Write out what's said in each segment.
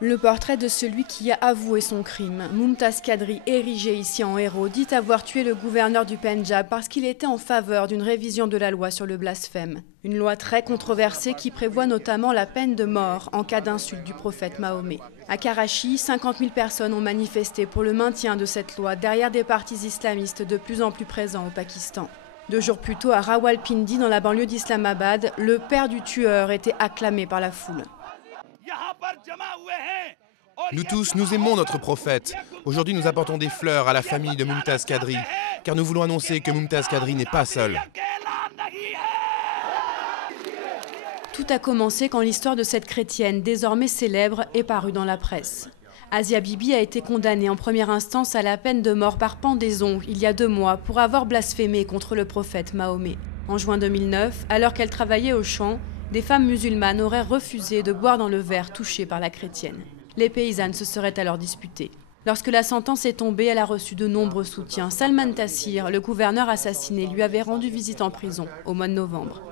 Le portrait de celui qui a avoué son crime. Mumtaz Qadri, érigé ici en héros, dit avoir tué le gouverneur du Pendjab parce qu'il était en faveur d'une révision de la loi sur le blasphème. Une loi très controversée qui prévoit notamment la peine de mort en cas d'insulte du prophète Mahomet. À Karachi, 50 000 personnes ont manifesté pour le maintien de cette loi derrière des partis islamistes de plus en plus présents au Pakistan. 2 jours plus tôt, à Rawalpindi, dans la banlieue d'Islamabad, le père du tueur était acclamé par la foule. Nous tous, nous aimons notre prophète. Aujourd'hui, nous apportons des fleurs à la famille de Mumtaz Qadri, car nous voulons annoncer que Mumtaz Qadri n'est pas seul. Tout a commencé quand l'histoire de cette chrétienne, désormais célèbre, est parue dans la presse. Asia Bibi a été condamnée en première instance à la peine de mort par pendaison il y a 2 mois pour avoir blasphémé contre le prophète Mahomet. En juin 2009, alors qu'elle travaillait au champ, des femmes musulmanes auraient refusé de boire dans le verre touché par la chrétienne. Les paysannes se seraient alors disputées. Lorsque la sentence est tombée, elle a reçu de nombreux soutiens. Salman Taseer, le gouverneur assassiné, lui avait rendu visite en prison au mois de novembre.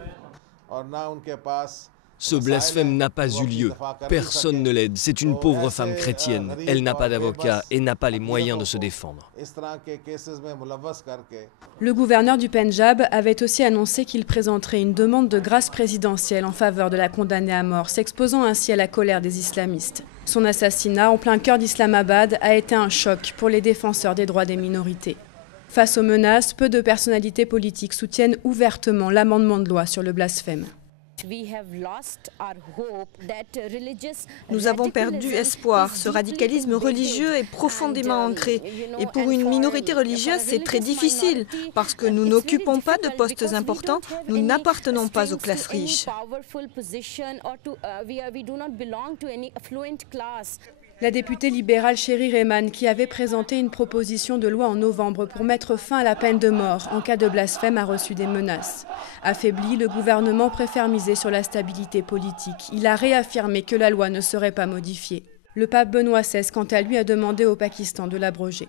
Ce blasphème n'a pas eu lieu. Personne ne l'aide. C'est une pauvre femme chrétienne. Elle n'a pas d'avocat et n'a pas les moyens de se défendre. Le gouverneur du Pendjab avait aussi annoncé qu'il présenterait une demande de grâce présidentielle en faveur de la condamnée à mort, s'exposant ainsi à la colère des islamistes. Son assassinat, en plein cœur d'Islamabad, a été un choc pour les défenseurs des droits des minorités. Face aux menaces, peu de personnalités politiques soutiennent ouvertement l'amendement de loi sur le blasphème. Nous avons perdu espoir. Ce radicalisme religieux est profondément ancré. Et pour une minorité religieuse, c'est très difficile. Parce que nous n'occupons pas de postes importants, nous n'appartenons pas aux classes riches. La députée libérale Sherry Rehman, qui avait présenté une proposition de loi en novembre pour mettre fin à la peine de mort en cas de blasphème, a reçu des menaces. Affaibli, le gouvernement préfère miser sur la stabilité politique. Il a réaffirmé que la loi ne serait pas modifiée. Le pape Benoît XVI, quant à lui, a demandé au Pakistan de l'abroger.